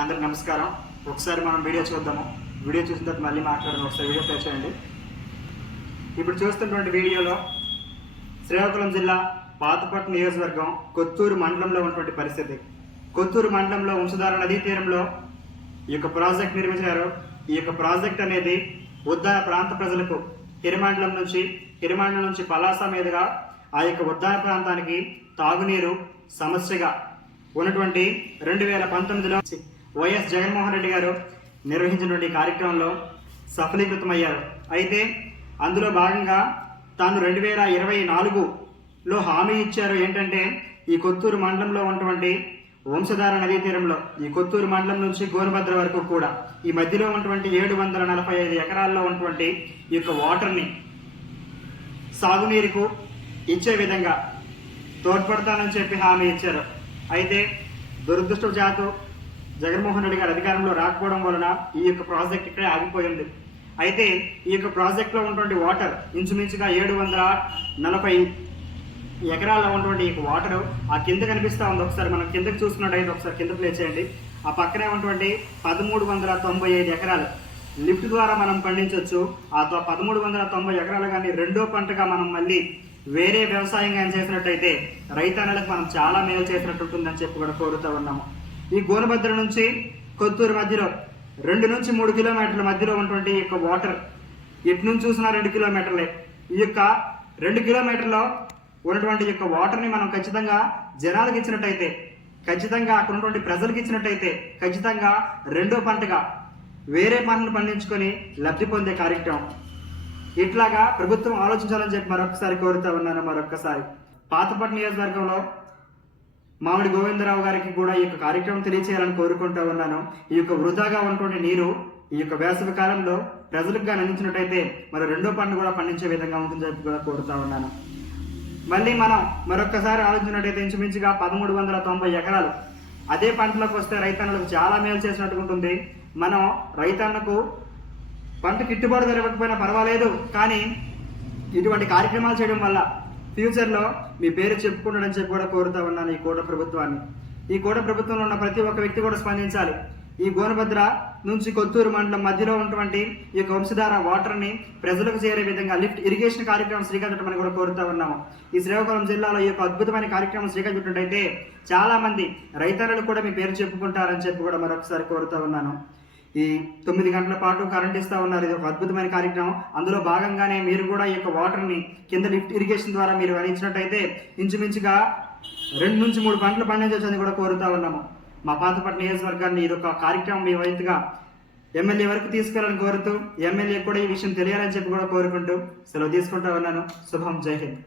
అందరికి నమస్కారం. ఒకసారి మనం వీడియో చూద్దాము. వీడియో చూసిన తర్వాత మళ్ళీ మాట్లాడదాం. ఒకసారి వీడియో ప్లే చేయండి. ఇప్పుడు చూస్తున్నటువంటి వీడియోలో శ్రీకాకుళం జిల్లా పాతపట్నం నియోజకవర్గం కొత్తూరు మండలంలో ఉన్నటువంటి పరిస్థితి. కొత్తూరు మండలంలో వంశధార నదీ తీరంలో ఈ యొక్క ప్రాజెక్ట్ నిర్మించారు. ఈ యొక్క ప్రాజెక్ట్ అనేది ఉద్దాన ప్రాంత ప్రజలకు హిరిమండలం నుంచి హిరిమండలం నుంచి పలాస మీదుగా ఆ యొక్క ఉద్దాన ప్రాంతానికి తాగునీరు సమస్యగా ఉన్నటువంటి రెండు వేల పంతొమ్మిదిలో వైఎస్ జగన్మోహన్ రెడ్డి గారు నిర్వహించినటువంటి కార్యక్రమంలో సఫలీకృతమయ్యారు. అయితే అందులో భాగంగా తాను రెండు వేల ఇరవై నాలుగులో హామీ ఇచ్చారు ఏంటంటే ఈ కొత్తూరు మండలంలో ఉన్నటువంటి వంశధార నదీ తీరంలో ఈ కొత్తూరు మండలం నుంచి గోరుభద్ర వరకు కూడా ఈ మధ్యలో ఉన్నటువంటి ఏడు వందల నలభై ఐదు ఎకరాల్లో ఉన్నటువంటి ఈ యొక్క వాటర్ని సాగునీరుకు ఇచ్చే విధంగా తోడ్పడతానని చెప్పి హామీ ఇచ్చారు. అయితే దురదృష్ట జాతు జగన్మోహన్ రెడ్డి గారు అధికారంలో రాకపోవడం వలన ఈ యొక్క ప్రాజెక్ట్ ఇక్కడే ఆగిపోయింది. అయితే ఈ యొక్క ప్రాజెక్ట్లో ఉన్నటువంటి వాటర్ ఇంచుమించుగా ఏడు వందల నలభై ఎకరాల్లో ఉన్నటువంటి ఈ వాటర్ ఆ కింద కనిపిస్తా ఉంది. ఒకసారి మనం కిందకి చూసుకున్నట్టయితే ఒకసారి కింద ప్లే చేయండి. ఆ పక్కనే ఉన్నటువంటి పదమూడు వందల తొంభై ఐదు ఎకరాలు లిఫ్ట్ ద్వారా మనం పండించవచ్చు ఆ తో- పదమూడు వందల తొంభై ఎకరాలు కానీ రెండో పంటగా మనం మళ్ళీ వేరే వ్యవసాయం కానీ చేసినట్టయితే రైతన్నలకు మనం చాలా మేలు చేసినట్టు ఉంటుందని చెప్పి కూడా కోరుతూ ఉన్నాము. ఈ గోనభద్ర నుంచి కొత్తూరు మధ్యలో రెండు నుంచి మూడు కిలోమీటర్ల మధ్యలో ఉన్నటువంటి ఈ యొక్క వాటర్ ఎటు నుంచి చూసినా రెండు కిలోమీటర్లే. ఈ యొక్క రెండు కిలోమీటర్లో ఉన్నటువంటి యొక్క వాటర్ని మనం ఖచ్చితంగా జనాలకు ఇచ్చినట్టయితే ఖచ్చితంగా అక్కడ ఉన్నటువంటి ప్రజలకు ఇచ్చినట్టయితే ఖచ్చితంగా రెండో పంటగా వేరే పంటను పండించుకొని లబ్ధి పొందే కార్యక్రమం. ఇట్లాగా ప్రభుత్వం ఆలోచించాలని చెప్పి మరొకసారి కోరుతా ఉన్నాను. మరొకసారి పాతపట్టు నియోజకవర్గంలో మామిడి గోవిందరావు గారికి కూడా ఈ యొక్క కార్యక్రమం తెలియచేయాలని కోరుకుంటూ ఉన్నాను. ఈ యొక్క వృధాగా ఉన్నటువంటి నీరు ఈ యొక్క వేసవి కాలంలో ప్రజలకు కానీ అందించినట్టయితే మరి రెండో పంట కూడా పండించే విధంగా ఉంటుందని చెప్పి కూడా కోరుతా ఉన్నాను. మళ్ళీ మనం మరొక్కసారి ఆలోచించినట్టయితే ఇంచుమించుగా పదమూడు వందల తొంభై ఎకరాలు అదే పంటలోకి వస్తే రైతన్నులకు చాలా మేలు చేసినట్టు ఉంటుంది. మనం రైతన్నకు పంట గిట్టుబాటు జరగకపోయినా పర్వాలేదు. కానీ ఇటువంటి కార్యక్రమాలు చేయడం వల్ల ఫ్యూచర్లో మీ పేరు చెప్పుకుంటాడని చెప్పి కూడా కోరుతా ఉన్నాను ఈ కోట ప్రభుత్వాన్ని. ఈ కోట ప్రభుత్వంలో ఉన్న ప్రతి ఒక్క వ్యక్తి కూడా స్పందించాలి. ఈ గోనభద్ర నుంచి కొత్తూరు మండలం మధ్యలో ఉన్నటువంటి ఈ యొక్క వంశధార వాటర్ని ప్రజలకు చేరే విధంగా లిఫ్ట్ ఇరిగేషన్ కార్యక్రమం శ్రీకాంతమని కూడా కోరుతా ఉన్నాము. ఈ శ్రీకాకుళం జిల్లాలో ఈ యొక్క అద్భుతమైన కార్యక్రమం శ్రీకాకుళం చాలా మంది రైతన్నలు కూడా మీ పేరు చెప్పుకుంటారని చెప్పి కూడా మరొకసారి కోరుతా ఉన్నాను. ఈ తొమ్మిది గంటల పాటు కరెంట్ ఇస్తా ఉన్నారు. ఇది ఒక అద్భుతమైన కార్యక్రమం. అందులో భాగంగానే మీరు కూడా ఈ యొక్క వాటర్ని కింద లిఫ్ట్ ఇరిగేషన్ ద్వారా మీరు అందించినట్టయితే ఇంచుమించుగా రెండు నుంచి మూడు పంటలు పండించవచ్చని కూడా కోరుతా ఉన్నాము. మా పాతపట్టు నియోజకవర్గాన్ని ఇది ఒక కార్యక్రమం మీ వైపుగా ఎమ్మెల్యే వరకు తీసుకెళ్ళాలని కోరుతూ ఎమ్మెల్యే కూడా ఈ విషయం తెలియాలని చెప్పి కూడా కోరుకుంటూ సెలవు తీసుకుంటా ఉన్నాను. శుభం. జై హింద్.